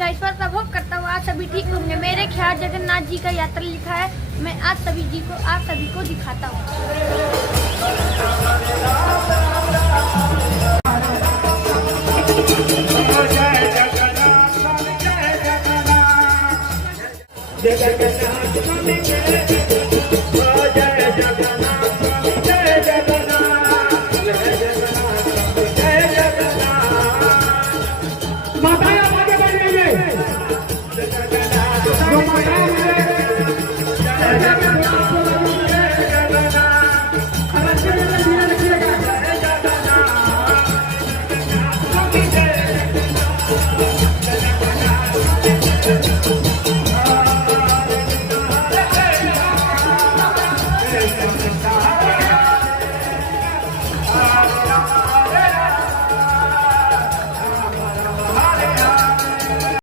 गाइस पर प्रभोग करता हूँ, आज सभी ठीक होंगे। मेरे ख्याल जगन्नाथ जी का यात्रा लिखा है, मैं आज सभी को दिखाता हूँ। जय जगन्नाथ